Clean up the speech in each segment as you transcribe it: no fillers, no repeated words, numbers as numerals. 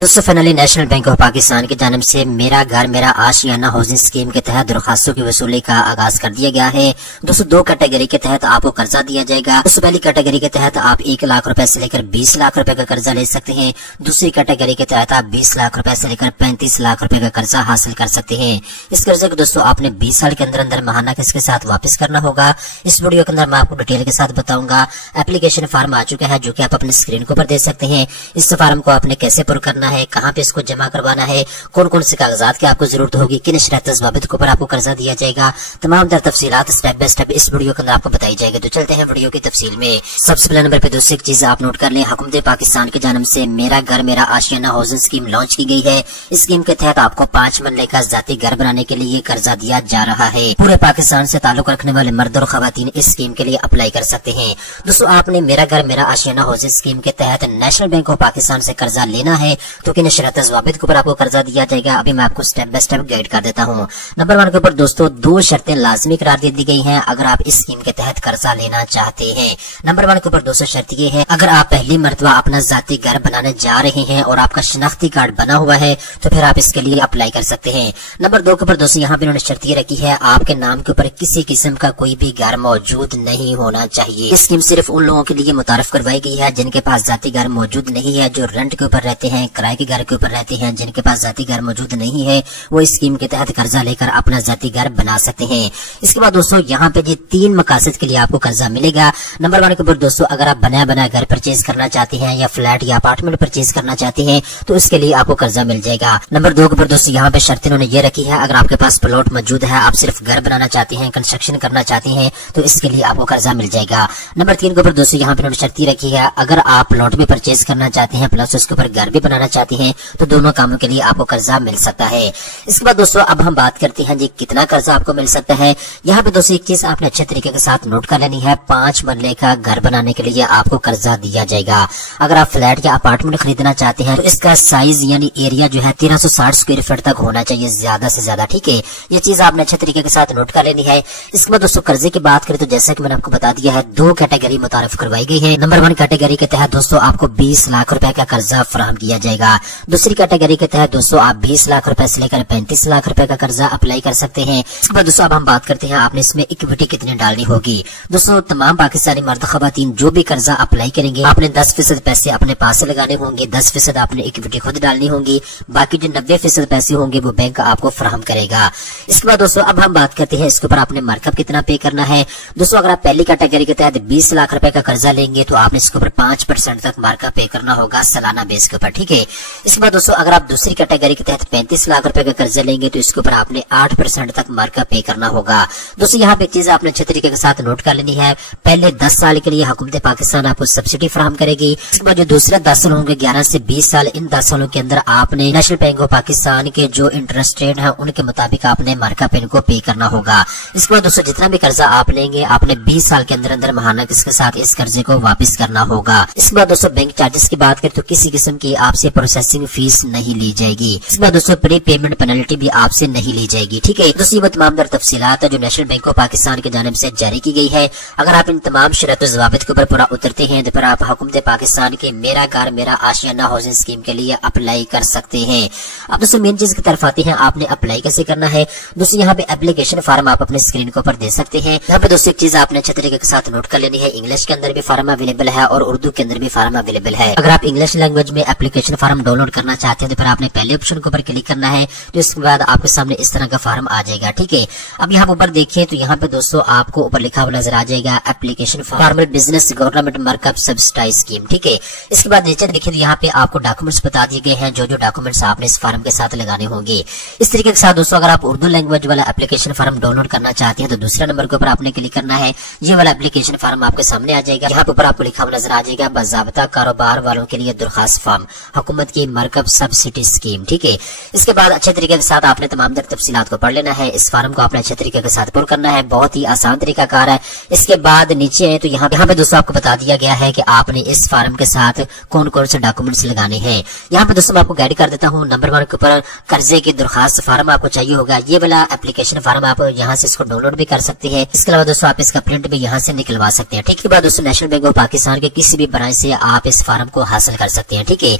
दोस्तों finally national bank of Pakistan की जानिब से मेरा घर मेरा आशियाना हाउसिंग स्कीम के तहत दरखास्तों की वसूली का आगाज कर दिया गया है। दोस्तों दो कैटेगरी के तहत आपको कर्जा दिया जाएगा। दोस्तों पहली कैटेगरी के तहत आप 1 लाख रुपए से लेकर 20 लाख रुपए का कर्जा ले सकते हैं। दूसरी कैटेगरी के तहत आप 20 लाख रुपए से लेकर 35 लाख रुपए का कर्जा हासिल कर सकते हैं। इस कर्जे को दोस्तों आपने 20 साल के अंदर अंदर महाना किस्त के साथ वापस करना होगा। इस वीडियो के अंदर मैं आपको डिटेल के साथ बताऊंगा। एप्लीकेशन फॉर्म आ चुका है जो कि आप अपने स्क्रीन के ऊपर देख सकते हैं। इस फॉर्म को आपने कैसे पुर करना है, कहाँ पे इसको जमा करवाना है, कौन कौन से कागजात की आपको जरूरत होगी, किन शर्त ज़वाबित के ऊपर आपको कर्जा दिया जाएगा, तमाम तफसीलात स्टेप बाय स्टेप इस वीडियो के अंदर आपको बताई जाएगी। तो चलते हैं वीडियो की तफसील में। सबसे पहले नंबर पे दोस्तों एक चीज आप नोट कर लें, हुकूमत पाकिस्तान की जानिब से मेरा घर मेरा आशियाना हाउसिंग स्कीम लॉन्च की गई है। इस स्कीम के तहत आपको 5 मरले का जाती घर बनाने के लिए कर्जा दिया जा रहा है। पूरे पाकिस्तान से ताल्लुक रखने वाले मर्द और खवातीन इस स्कीम के लिए अप्लाई कर सकते हैं। दोस्तों आपने मेरा घर मेरा आशियाना हाउसिंग स्कीम के तहत नेशनल बैंक ऑफ पाकिस्तान से कर्जा लेना है तो किन शर्त ज़वाबित के ऊपर आपको कर्जा दिया जाएगा, अभी मैं आपको स्टेप बाय स्टेप गाइड कर देता हूँ। नंबर 1 के ऊपर दोस्तों 2 शर्तें लाजमी करार दे दी गई हैं अगर आप इस स्कीम के तहत कर्जा लेना चाहते हैं। नंबर 1 के ऊपर दोस्तों शर्त ये है, अगर आप पहली मर्तबा अपना जाती घर बनाने जा रहे हैं और आपका शनाख्ती कार्ड बना हुआ है तो फिर आप इसके लिए अप्लाई कर सकते हैं। नंबर 2 के ऊपर दोस्तों यहाँ पे उन्होंने शर्त ये रखी है, आपके नाम के ऊपर किसी किस्म का कोई भी घर मौजूद नहीं होना चाहिए। इस स्कीम सिर्फ उन लोगों के लिए मुतारफ करवाई गई है जिनके पास जाती घर मौजूद नहीं है, जो रेंट के ऊपर रहते हैं, किराए के घर के ऊपर रहते हैं, जिनके पास जाती घर मौजूद नहीं है, वो इस स्कीम के तहत कर्जा लेकर अपना जाती घर बना सकते हैं। इसके बाद दोस्तों यहाँ पे 3 मकासद के लिए आपको कर्जा मिलेगा। नंबर 1 के ऊपर दोस्तों अगर आप बनाया घर परचेज करना चाहते हैं या फ्लैट या अपार्टमेंट परचेज करना चाहते हैं तो उसके लिए आपको कर्जा मिल जाएगा। नंबर 2 के ऊपर दोस्तों यहाँ पे शर्त इन्होंने ये रखी है, अगर आपके पास प्लॉट मौजूद है, आप सिर्फ घर बनाना चाहते हैं, कंस्ट्रक्शन करना चाहते हैं तो इसके लिए आपको कर्जा मिल जाएगा। नंबर 3 के ऊपर दोस्तों यहाँ पे इन्होंने शर्त रखी है, अगर आप प्लॉट भी परचेज करना चाहते हैं प्लस उसके ऊपर घर भी बनाना चाहते हैं तो दोनों कामों के लिए आपको कर्जा मिल सकता है। इसके बाद दोस्तों अब हम बात करते हैं जी कितना कर्जा आपको मिल सकता है। यहाँ पे दोस्तों एक चीज आपने अच्छे तरीके के साथ नोट कर लेनी है, 5 मरले का घर बनाने के लिए आपको कर्जा दिया जाएगा। अगर आप फ्लैट या अपार्टमेंट खरीदना चाहते हैं तो इसका साइज यानी एरिया जो है 1360 स्क्वायर फीट तक होना चाहिए ज्यादा से ज्यादा। ठीक है, ये चीज आपने अच्छे तरीके के साथ नोट कर लेनी है। इसके बाद दोस्तों कर्जे की बात करें तो जैसा कि मैंने आपको बता दिया है 2 कैटेगरी मुतारफ करवाई गई है। नंबर 1 कैटेगरी के तहत दोस्तों आपको 20 लाख रुपए का कर्जा फराहम किया जाएगा। दूसरी कैटेगरी के तहत दोस्तों आप 20 लाख रुपए से लेकर 35 लाख रुपए का कर्जा अप्लाई कर सकते हैं। इसके बाद दोस्तों अब हम बात करते हैं आपने इसमें इक्विटी कितनी डालनी होगी। दोस्तों तमाम पाकिस्तानी मर्द खवातीन जो भी कर्जा अप्लाई करेंगे आपने 10% पैसे अपने पास से लगाने होंगे, 10% आपने इक्विटी खुद डालनी होगी, बाकी जो 90% पैसे होंगे वो बैंक आपको फराहम करेगा। इसके बाद दोस्तों अब हम बात करते हैं इसके ऊपर आपने मार्कअप कितना पे करना है। दोस्तों अगर आप पहली कैटेगरी के तहत 20 लाख रुपए का कर्जा लेंगे तो आपने इसके ऊपर 5% तक मार्कअप पे करना होगा सालाना बेस के ऊपर। ठीक है, इसके बाद दोस्तों अगर आप दूसरी कैटेगरी के तहत 35 लाख रुपए का कर्जा लेंगे तो इसके ऊपर आपने 8% तक मार्कअप पे करना होगा। दोस्तों यहाँ पे चीज आपने अच्छे तरीके के साथ नोट कर लेनी है, पहले 10 साल के लिए हुकूमत पाकिस्तान आपको सब्सिडी फराहम करेगी। इसके बाद जो दूसरे 10 साल होंगे 11 से 20 साल, इन 10 सालों के अंदर आपने नेशनल बैंक ऑफ पाकिस्तान के जो इंटरेस्ट रेट है उनके मुताबिक आपने मार्कअप इनको पे करना होगा। इसके बाद दोस्तों जितना भी कर्जा आप लेंगे आपने 20 साल के अंदर अंदर महाना किसके साथ इस कर्जे को वापस करना होगा। इसके बाद दोस्तों बैंक चार्जेस की बात करें तो किसी किस्म की आपसे प्रोसेसिंग फीस नहीं ली जाएगी। इसके बाद दोस्तों प्री पेमेंट पेनल्टी भी आपसे नहीं ली जाएगी। ठीक है, दोस्तों ये तमाम तफसीलात जो नेशनल बैंक ऑफ पाकिस्तान की जानिब से जारी की गई है, अगर आप इन तमाम शर्त ज़वाबित के ऊपर पूरा उतरते हैं तो फिर आप हुकूमत पाकिस्तान के मेरा घर मेरा आशियाना हाउसिंग स्कीम के लिए अप्लाई कर सकते हैं। अब दोस्तों मेन चीज की तरफ आते हैं, आपने अप्लाई कैसे करना है। दोस्तों यहाँ पे एप्लीकेशन फॉर्म आप अपने स्क्रीन के ऊपर दे सकते हैं। यहाँ पे दोस्तों एक चीज आपने अच्छे तरीके के साथ नोट कर लेनी है, इंग्लिश के अंदर भी फॉर्म अवेलेबल है और उर्दू के अंदर भी फॉर्म अवेलेबल है। अगर आप इंग्लिश लैंग्वेज में एप्लीकेशन फॉर्म डाउनलोड करना चाहते हैं तो फिर आपने पहले ऑप्शन के ऊपर क्लिक करना है, तो इसके बाद आपके सामने इस तरह का फॉर्म आ जाएगा। ठीक है, अब यहाँ ऊपर देखिए तो यहाँ पे दोस्तों आपको ऊपर लिखा हुआ नजर आ जाएगा application formal business government markup subsidise scheme. ठीक है, इसके बाद नीचे देखिए तो यहाँ पे आपको डॉक्यूमेंट्स बता दिए गए हैं, जो डॉक्यूमेंट्स आपने इस फॉर्म के साथ लगाने होंगे। इस तरीके के साथ दोस्तों अगर आप उर्दू लैंग्वेज वाला एप्लीकेशन फॉर्म डाउनलोड करना चाहते हैं तो दूसरे नंबर के ऊपर आपने क्लिक करना है, ये वाला एप्लीकेशन फॉर्म आपके सामने आ जाएगा। यहाँ पे ऊपर आपको लिखा हुआ नजर आ जाएगा बाज़ाब्ता कारोबार वालों के लिए दरखास्त फॉर्म हुकूमत की मार्कअप सब्सिडी स्कीम। ठीक है, इसके बाद अच्छे तरीके के साथ आपने तमाम तफसीलात को पढ़ लेना है। इस फॉर्म को आपने अच्छे तरीके के साथ पुर करना है, बहुत ही आसान तरीका कार है। इसके बाद नीचे है तो यहाँ पे दोस्तों आपको बता दिया गया है कि आपने इस फॉर्म के साथ कौन कौन से डॉक्यूमेंट्स लगाने हैं। यहाँ पे दोस्तों मैं आपको गाइड कर देता हूँ। नंबर 1 के ऊपर कर्जे की दरखास्त फॉर्म आपको चाहिए होगा, ये वाला एप्लीकेशन फॉर्म आप यहाँ से इसको डाउनलोड भी कर सकते हैं। इसके अलावा दोस्तों आप इसका प्रिंट भी यहाँ से निकलवा सकते हैं। ठीक है, बाद दोस्तों नेशनल बैंक ऑफ पाकिस्तान के किसी भी ब्रांच से आप इस फॉर्म को हासिल कर सकते हैं। ठीक है,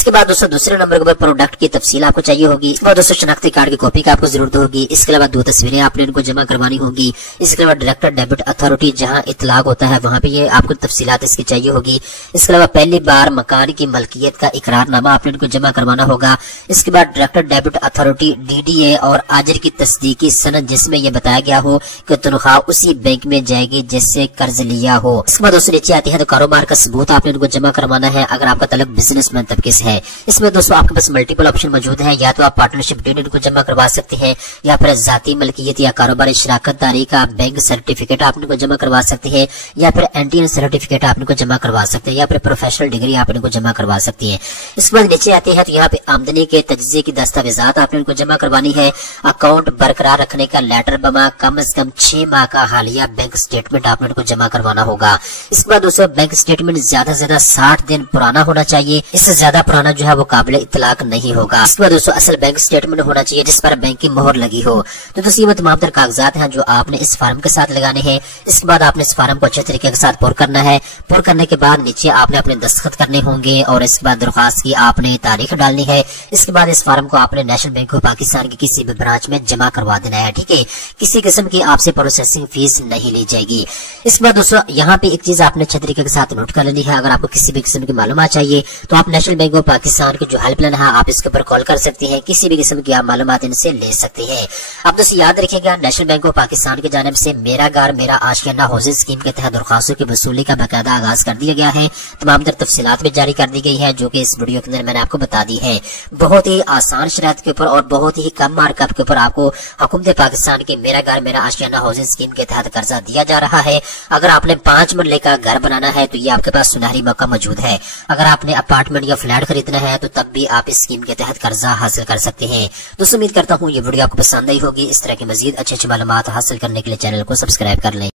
इसके बाद दोस्तों दूसरे नंबर के ऊपर प्रोडक्ट की तफसील आपको चाहिए होगी। इसके बाद दोस्तों शनाख्ती कार्ड की कॉपी का आपको जरूरत होगी। इसके अलावा 2 तस्वीरें आपने इनको जमा करवानी होगी। इसके अलावा डायरेक्टर डेबिट अथॉरिटी जहां इतलाक होता है वहां पे ये आपको तफसीलात इसकी चाहिए होगी। इसके अलावा पहली बार मकान की मलकियत का इकरारनामा आपने इनको जमा करवाना होगा। इसके बाद डायरेक्टर डेबिट अथॉरिटी DDA और आजर की तस्दीकी सनद जिसमें यह बताया गया हो कि तनख्वाह उसी बैंक में जाएगी जिससे कर्ज लिया हो। इसके बाद दोस्तों नीचे आती है तो कारोबार का सबूत आपने इनको जमा करवाना है अगर आपका तलब बिजनेसमैन तबके से है। इसमें दोस्तों आपके पास मल्टीपल ऑप्शन मौजूद है, या तो आप पार्टनरशिप डीड इनको जमा करवा सकते हैं, या फिर जाती मलकियत या कारोबारी शराकत दारी का बैंक सर्टिफिकेट आप इनको जमा करवा सकते हैं, या फिर NTN सर्टिफिकेट आप इनको जमा करवा सकते हैं, या फिर प्रोफेशनल डिग्री आप इनको जमा करवा सकती है। इसके बाद नीचे आते हैं तो यहाँ पे आमदनी के तज्ज़िये की दस्तावेजात आपने इनको जमा करवानी है। अकाउंट बरकरार रखने का लेटर बमा कम से कम 6 माह का हालिया बैंक स्टेटमेंट आपने इनको जमा करवाना होगा। इसके बाद दोस्तों बैंक स्टेटमेंट ज्यादा से ज्यादा 60 दिन पुराना होना चाहिए, इससे ज्यादा पुराना जो है वो काबिल इतलाक नहीं होगा। इसके बाद दोस्तों असल बैंक स्टेटमेंट होना चाहिए जिस पर बैंक की मोहर लगी हो। तो दोस्तों ये तमाम तर कागजात हैं जो आपने इस फार्म के साथ लगाने हैं। इसके बाद आपने इस फार्म को अच्छे तरीके के साथ पुर करना है। पुर करने के बाद नीचे आपने अपने दस्तखत करने होंगे और इसके बाद दरख्वास्त की आपने तारीख डालनी है। इसके बाद इस फार्म को आपने नेशनल बैंक ऑफ पाकिस्तान की किसी भी ब्रांच में जमा करवा देना है, ठीक है। किसी किस्म की आपसे प्रोसेसिंग फीस नहीं ली जाएगी। इसके बाद दोस्तों यहाँ पे एक चीज आपने अच्छे तरीके के साथ नोट कर लेनी है, अगर आपको किसी भी किस्म की मालूमात चाहिए तो आप नेशनल बैंक ऑफ पाकिस्तान की जो हेल्पलाइन है आप इसके ऊपर कॉल कर सकते हैं, किसी भी किस्म की आप मालूमात इनसे ले सकते हैं। अब दोस्तों याद रखिएगा नेशनल बैंक ऑफ पाकिस्तान की जानिब से मेरा घर मेरा आशियाना हाउसिंग स्कीम के तहत दरख्वास्तों की वसूली का बाकायदा आगाज कर दिया गया है। तमाम तर तफसीलात भी जारी कर दी गई है जो कि इस वीडियो के अंदर मैंने आपको बता दी है। बहुत ही आसान शराइत के ऊपर और बहुत ही कम मार्कअप के ऊपर आपको हुकूमत पाकिस्तान की मेरा घर मेरा आशियाना हाउसिंग स्कीम के तहत कर्जा दिया जा रहा है। अगर आपने 5 मरले का घर बनाना है तो ये आपके पास सुनहरी मौका मौजूद है। अगर आपने अपार्टमेंट या फ्लैट खरीदना है तो तब भी आप इस स्कीम के तहत कर्जा हासिल कर सकते हैं। दोस्तों उम्मीद करता हूँ ये वीडियो आपको पसंद आई होगी। इस तरह की मजीद अच्छी मालूमात हासिल करने के लिए चैनल को सब्सक्राइब कर लें।